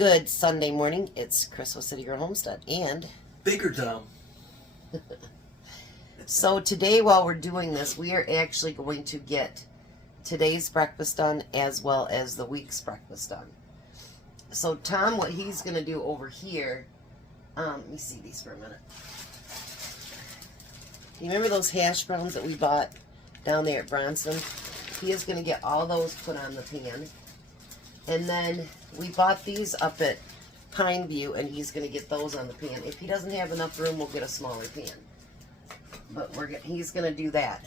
Good Sunday morning. It's Chris with City Girl Homestead and Baker Tom. So today, while we're doing this, we are actually going to get today's breakfast done as well as the week's breakfast done. So Tom, what he's going to do over here, let me see these for a minute. You remember those hash browns that we bought down there at Bronson? He is going to get all those put on the pan. And then we bought these up at Pineview, and he's going to get those on the pan. If he doesn't have enough room, we'll get a smaller pan. But he's going to do that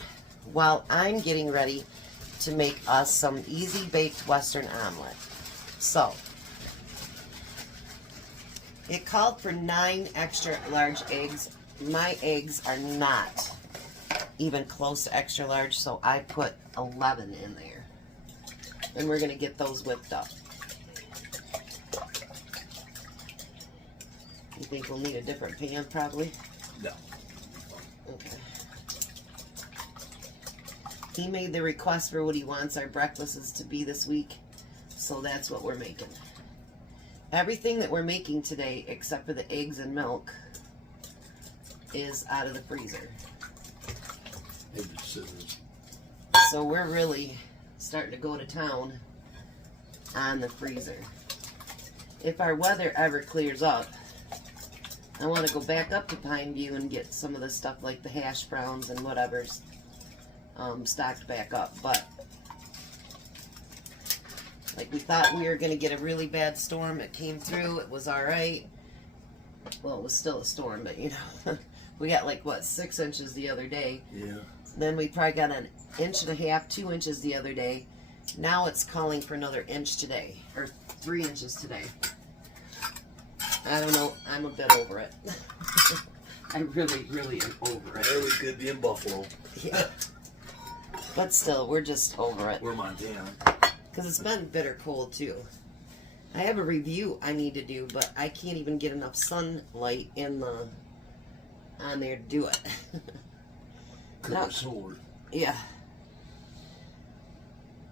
while I'm getting ready to make us some easy baked Western omelet. So it called for 9 extra large eggs. My eggs are not even close to extra large, so I put 11 in there. And we're going to get those whipped up. You think we'll need a different pan probably? No. Okay. He made the request for what he wants our breakfasts to be this week, so that's what we're making. Everything that we're making today, except for the eggs and milk, is out of the freezer. So we're really starting to go to town on the freezer. If our weather ever clears up, I want to go back up to Pineview and get some of the stuff like the hash browns and whatever's stocked back up. But like we thought we were going to get a really bad storm. It came through. It was all right. Well, it was still a storm, but you know, we got like what, 6 inches the other day. Yeah. Then we probably got an 1.5 inches, 2 inches the other day. Now it's calling for another inch today, or 3 inches today. I don't know. I'm a bit over it. I really, really am over it. There we could be in Buffalo. Yeah. But still, we're just over it. We're Montana. Because it's been bitter cold, too. I have a review I need to do, but I can't even get enough sunlight on there to do it. Now, sword. Yeah.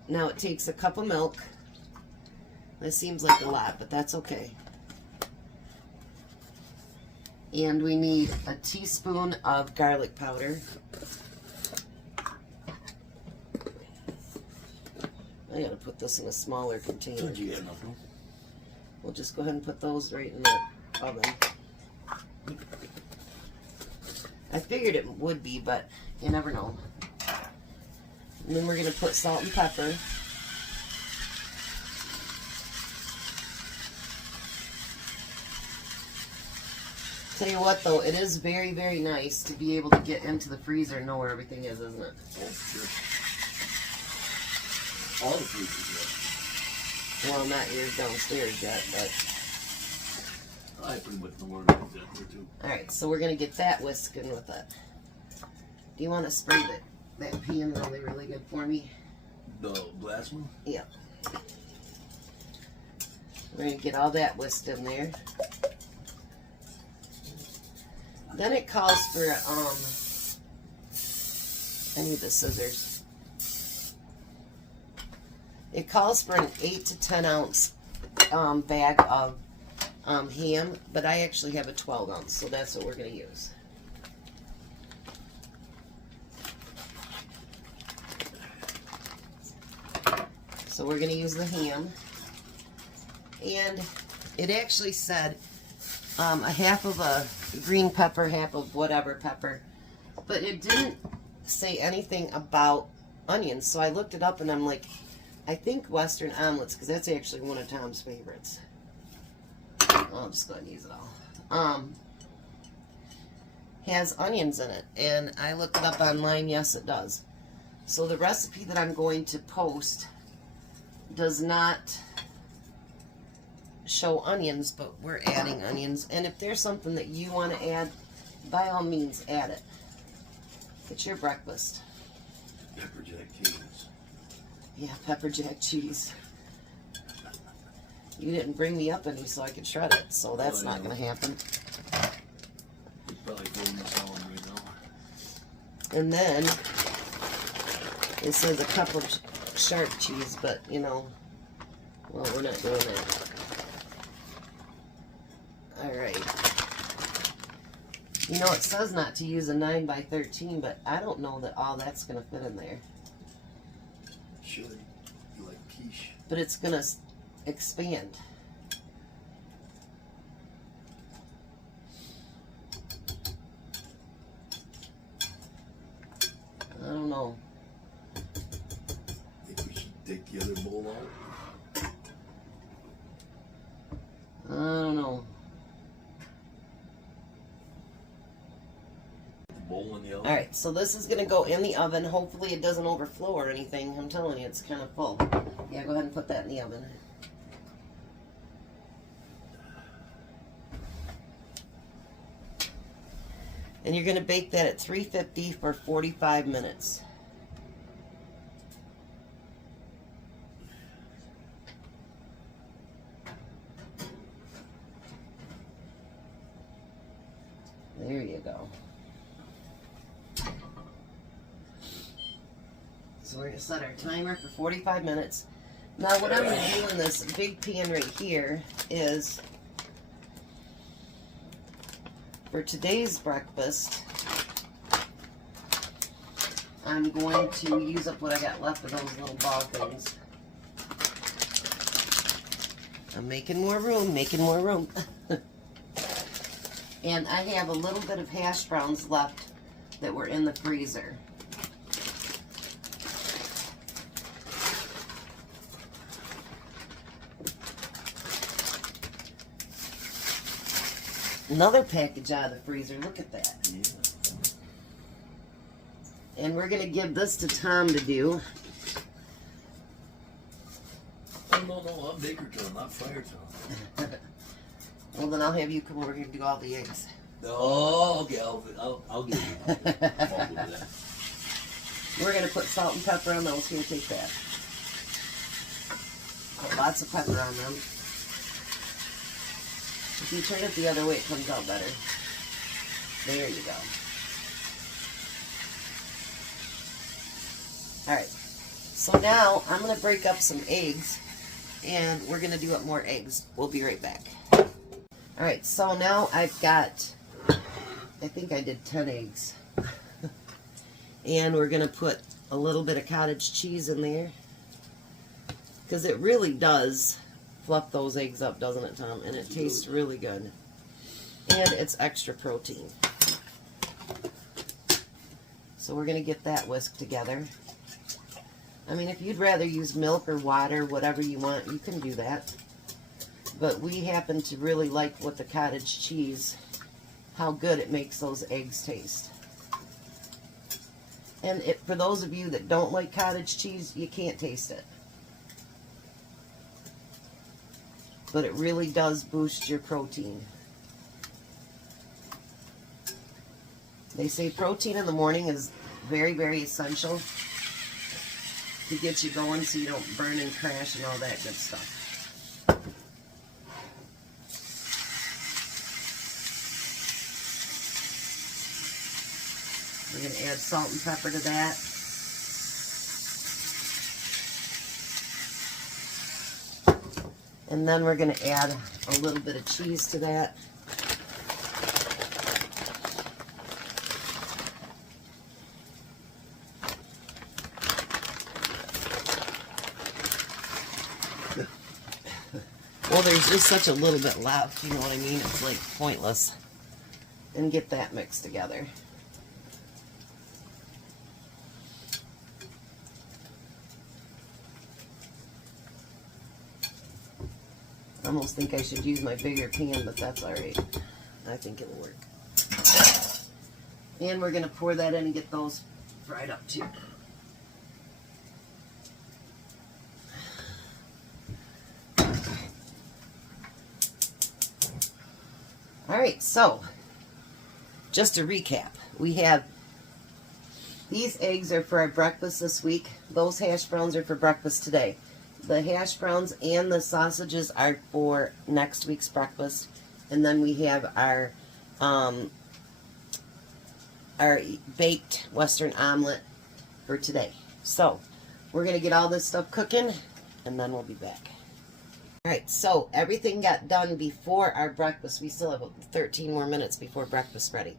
Now it takes a cup of milk. This seems like a lot, but that's okay. And we need a teaspoon of garlic powder. I gotta put this in a smaller container. Did you get enough room? We'll just go ahead and put those right in the oven. I figured it would be, but you never know. And then we're going to put salt and pepper. Tell you what, though, it is very, very nice to be able to get into the freezer and know where everything is, isn't it? Oh, sure. All the freezers, Well, not yours downstairs yet, but... I pretty much know where it is out there, too. Alright, so we're going to get that whisking with it. Do you want to spray that pan really, really good for me? The blast one? Yeah. We're going to get all that whisked in there. Then it calls for, I need the scissors. It calls for an 8 to 10 ounce bag of ham, but I actually have a 12 ounce, so that's what we're going to use. So we're going to use the ham, and it actually said a half of a green pepper, half of whatever pepper, but it didn't say anything about onions, so I looked it up and I'm like, I think Western Omelettes, because that's actually one of Tom's favorites. I'm just going to use it all. Has onions in it, and I looked it up online. Yes, it does. So the recipe that I'm going to post does not show onions, but we're adding onions. And if there's something that you want to add, by all means, add it. It's your breakfast. Pepper jack cheese. Yeah, pepper jack cheese. You didn't bring me up any so I could shred it, so that's not going to happen. He's probably holding this on right now. And then it says a cup of sharp cheese, but you know, well, we're not doing that. Alright. You know, it says not to use a 9 by 13, but I don't know that all that's going to fit in there. Should. You like quiche. But it's going to expand. I don't know. Think we should take the other bowl out? I don't know. The bowl in the oven? Alright, so this is going to go in the oven. Hopefully it doesn't overflow or anything. I'm telling you, it's kind of full. Yeah, go ahead and put that in the oven. And you're going to bake that at 350 for 45 minutes. There you go. So we're going to set our timer for 45 minutes. Now what I'm going to do in this big pan right here is, for today's breakfast, I'm going to use up what I got left of those little ball things. I'm making more room, making more room. And I have a little bit of hash browns left that were in the freezer. Another package out of the freezer. Look at that. Yeah. And we're going to give this to Tom to do. Oh, no, I'm Baker Tom, not Fire Tom. Well, then I'll have you come over here and do all the eggs. Oh, okay, I'll give you one. I'll do that. We're going to put salt and pepper on those. Here, take that. Put lots of pepper on them. If you turn it the other way, it comes out better. There you go. Alright, so now I'm going to break up some eggs, and we're going to do up more eggs. We'll be right back. Alright, so now I've got, I think I did 10 eggs. And we're going to put a little bit of cottage cheese in there, because it really does fluff those eggs up, doesn't it, Tom? And it tastes really good. And it's extra protein. So we're going to get that whisked together. I mean, if you'd rather use milk or water, whatever you want, you can do that. But we happen to really like with the cottage cheese, how good it makes those eggs taste. And for those of you that don't like cottage cheese, you can't taste it. But it really does boost your protein. They say protein in the morning is very, very essential to get you going so you don't burn and crash and all that good stuff. We're going to add salt and pepper to that. And then we're going to add a little bit of cheese to that. Well, there's just such a little bit left, you know what I mean? It's like pointless. And get that mixed together. I almost think I should use my bigger pan, but that's alright. I think it'll work. And we're going to pour that in and get those fried up too. Alright, so just to recap, we have these eggs are for our breakfast this week. Those hash browns are for breakfast today. The hash browns and the sausages are for next week's breakfast. And then we have our baked Western omelet for today. So, we're going to get all this stuff cooking, and then we'll be back. Alright, so everything got done before our breakfast. We still have 13 more minutes before breakfast ready.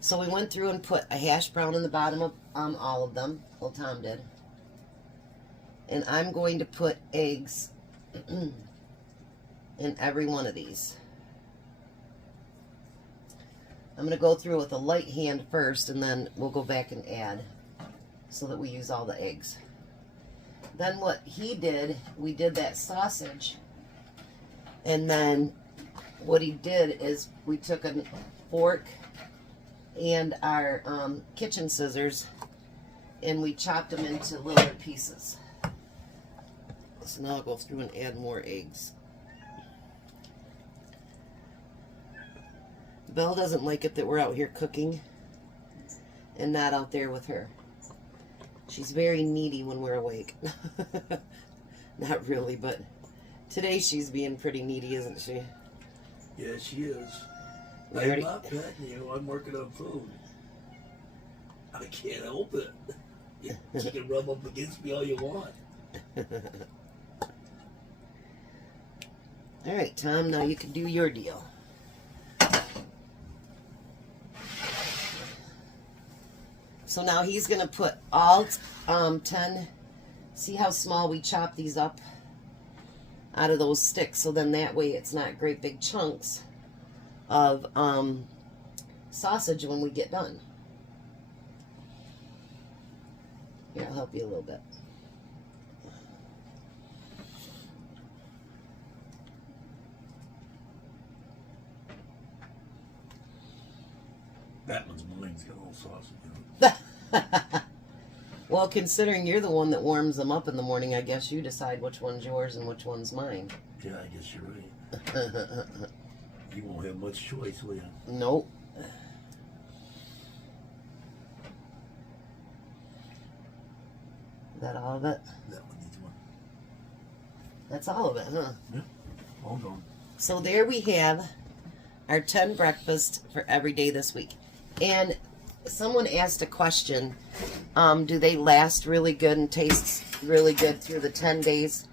So we went through and put a hash brown in the bottom of all of them. Well, Tom did. And I'm going to put eggs in every one of these. I'm going to go through with a light hand first, and then we'll go back and add so that we use all the eggs. Then what he did, we did that sausage, and then what he did is we took a fork and our kitchen scissors, and we chopped them into little pieces. So now I'll go through and add more eggs. Belle doesn't like it that we're out here cooking and not out there with her. She's very needy when we're awake. Not really, but today she's being pretty needy, isn't she? Yeah, she is. We I'm not petting you. I'm working on food. I can't help it. You can rub up against me all you want. All right, Tom, now you can do your deal. So now he's going to put all 10, see how small we chop these up out of those sticks, so then that way it's not great big chunks of sausage when we get done. Here, I'll help you a little bit. That one's mine. It's got a little sausage in it. Well, considering you're the one that warms them up in the morning, I guess you decide which one's yours and which one's mine. Yeah, I guess you're right. You won't have much choice, will you? Nope. Is that all of it? That one needs one. That's all of it, huh? Yeah. All done. So there we have our 10 breakfasts for every day this week. And someone asked a question, do they last really good and taste really good through the 10 days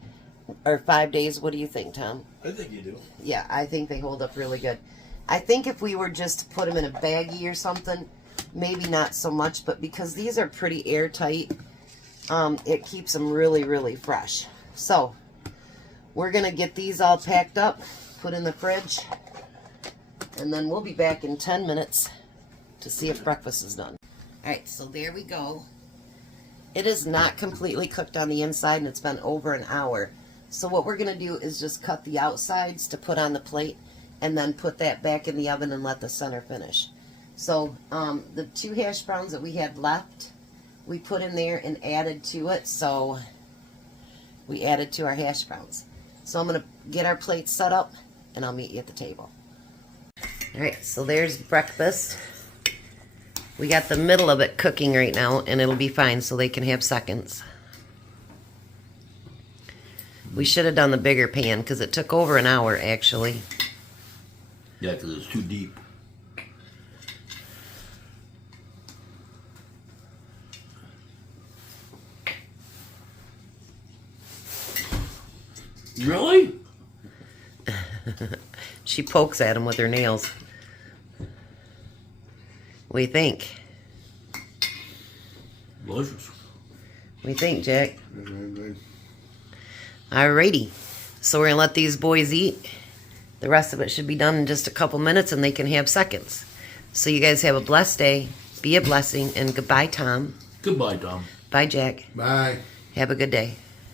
or 5 days? What do you think, Tom? I think you do. Yeah, I think they hold up really good. I think if we were just to put them in a baggie or something, maybe not so much, but because these are pretty airtight, it keeps them really, really fresh. So we're going to get these all packed up, put in the fridge, and then we'll be back in 10 minutes to see if breakfast is done. Alright, so there we go. It is not completely cooked on the inside, and it's been over an hour. So what we're going to do is just cut the outsides to put on the plate, and then put that back in the oven and let the center finish. So the 2 hash browns that we had left, we put in there and added to it. So we added to our hash browns. So I'm going to get our plates set up, and I'll meet you at the table. Alright, so there's breakfast. We got the middle of it cooking right now, and it'll be fine so they can have seconds. We should have done the bigger pan because it took over an hour, actually. Yeah, because it's too deep. Really? She pokes at him with her nails. What do you think? Delicious. What do you think, Jack? Alrighty. So we're going to let these boys eat. The rest of it should be done in just a couple minutes, and they can have seconds. So you guys have a blessed day. Be a blessing, and goodbye, Tom. Goodbye, Tom. Bye, Jack. Bye. Have a good day.